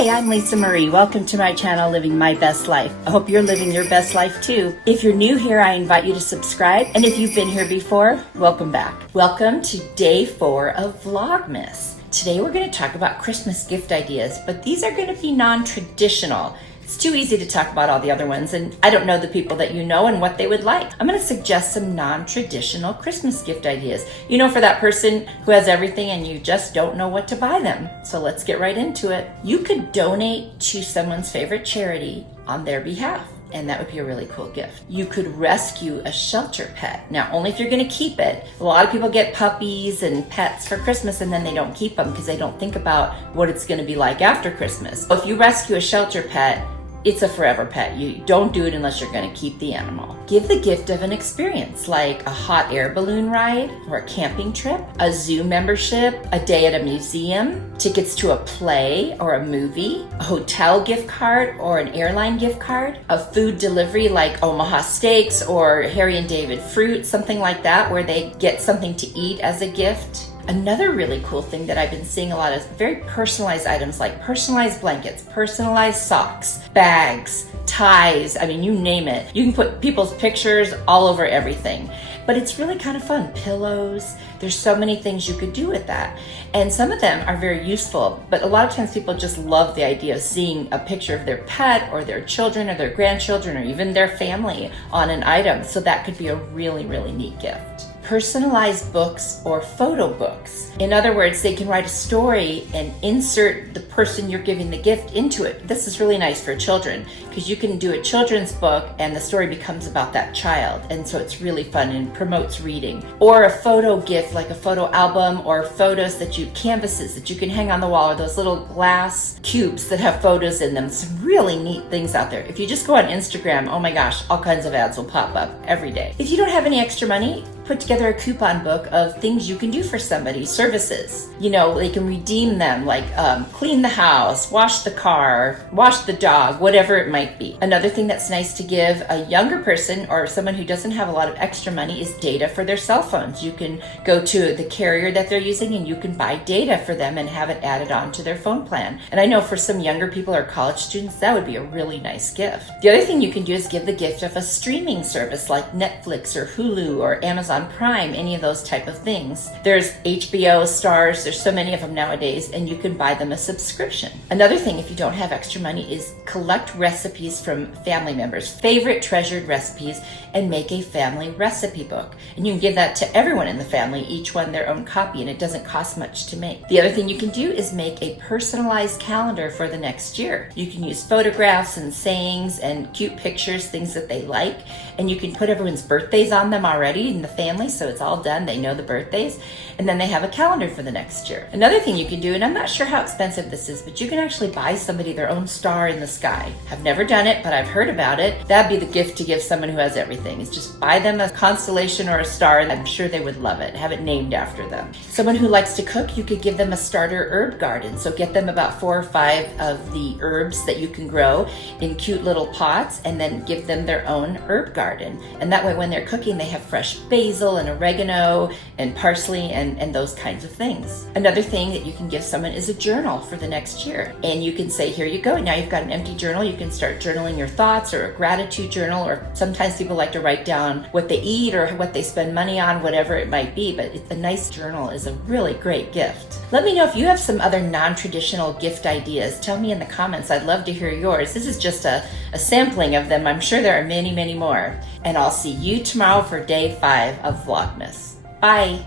Hi, I'm Lisa Marie. Welcome to my channel, Living My Best Life. I hope you're living your best life too. If you're new here, I invite you to subscribe. And if you've been here before, welcome back. Welcome to day 4 of Vlogmas. Today we're going to talk about Christmas gift ideas, but these are going to be non-traditional. It's too easy to talk about all the other ones, and I don't know the people that you know and what they would like. I'm going to suggest some non-traditional Christmas gift ideas. You know, for that person who has everything and you just don't know what to buy them. So let's get right into it. You could donate to someone's favorite charity on their behalf, and that would be a really cool gift. You could rescue a shelter pet. Now, only if you're going to keep it. A lot of people get puppies and pets for Christmas and then they don't keep them because they don't think about what it's going to be like after Christmas. So if you rescue a shelter pet, it's a forever pet. You don't do it unless you're going to keep the animal. Give the gift of an experience like a hot air balloon ride or a camping trip, a zoo membership, a day at a museum, tickets to a play or a movie, a hotel gift card or an airline gift card, a food delivery like Omaha Steaks or Harry and David Fruit, something like that where they get something to eat as a gift. Another really cool thing that I've been seeing a lot is very personalized items like personalized blankets, personalized socks, bags, ties, I mean, you name it. You can put people's pictures all over everything. But it's really kind of fun. Pillows, there's so many things you could do with that. And some of them are very useful, but a lot of times people just love the idea of seeing a picture of their pet or their children or their grandchildren or even their family on an item. So that could be a really, really neat gift. Personalized books or photo books. In other words, they can write a story and insert the person you're giving the gift into it. This is really nice for children because you can do a children's book and the story becomes about that child. And so it's really fun and promotes reading. Or a photo gift like a photo album or photos canvases that you can hang on the wall or those little glass cubes that have photos in them. Some really neat things out there. If you just go on Instagram, oh my gosh, all kinds of ads will pop up every day. If you don't have any extra money, put together a coupon book of things you can do for somebody, services. You know, they can redeem them like clean the house, wash the car, wash the dog, whatever it might be. Another thing that's nice to give a younger person or someone who doesn't have a lot of extra money is data for their cell phones. You can go to the carrier that they're using and you can buy data for them and have it added on to their phone plan. And I know for some younger people or college students, that would be a really nice gift. The other thing you can do is give the gift of a streaming service like Netflix or Hulu or Amazon Prime, any of those type of things. There's HBO, Stars, there's so many of them nowadays, and you can buy them a subscription. Another thing, if you don't have extra money, is collect recipes from family members, favorite treasured recipes, and make a family recipe book. And you can give that to everyone in the family, each one their own copy, and it doesn't cost much to make. The other thing you can do is make a personalized calendar for the next year. You can use photographs and sayings and cute pictures, things that they like, and you can put everyone's birthdays on them already in the family, so it's all done. They know the birthdays, and then they have a calendar for the next year. Another thing you can do, and I'm not sure how expensive this is, but you can actually buy somebody their own star in the sky. I've never done it, but I've heard about it. That'd be the gift to give someone who has everything, is just buy them a constellation or a star. I'm sure they would love it. Have it named after them. Someone who likes to cook, you could give them a starter herb garden. So get them about 4 or 5 of the herbs that you can grow in cute little pots and then give them their own herb garden. And that way when they're cooking, they have fresh basil and oregano and parsley and those kinds of things. Another thing that you can give someone is a journal for the next year. And you can say, here you go. Now you've got an empty journal. You can start journaling your thoughts or a gratitude journal, or sometimes people like to write down what they eat or what they spend money on, whatever it might be. But a nice journal is a really great gift. Let me know if you have some other non-traditional gift ideas. Tell me in the comments. I'd love to hear yours. This is just a sampling of them. I'm sure there are many, many more. And I'll see you tomorrow for day 5 of Vlogmas. Bye.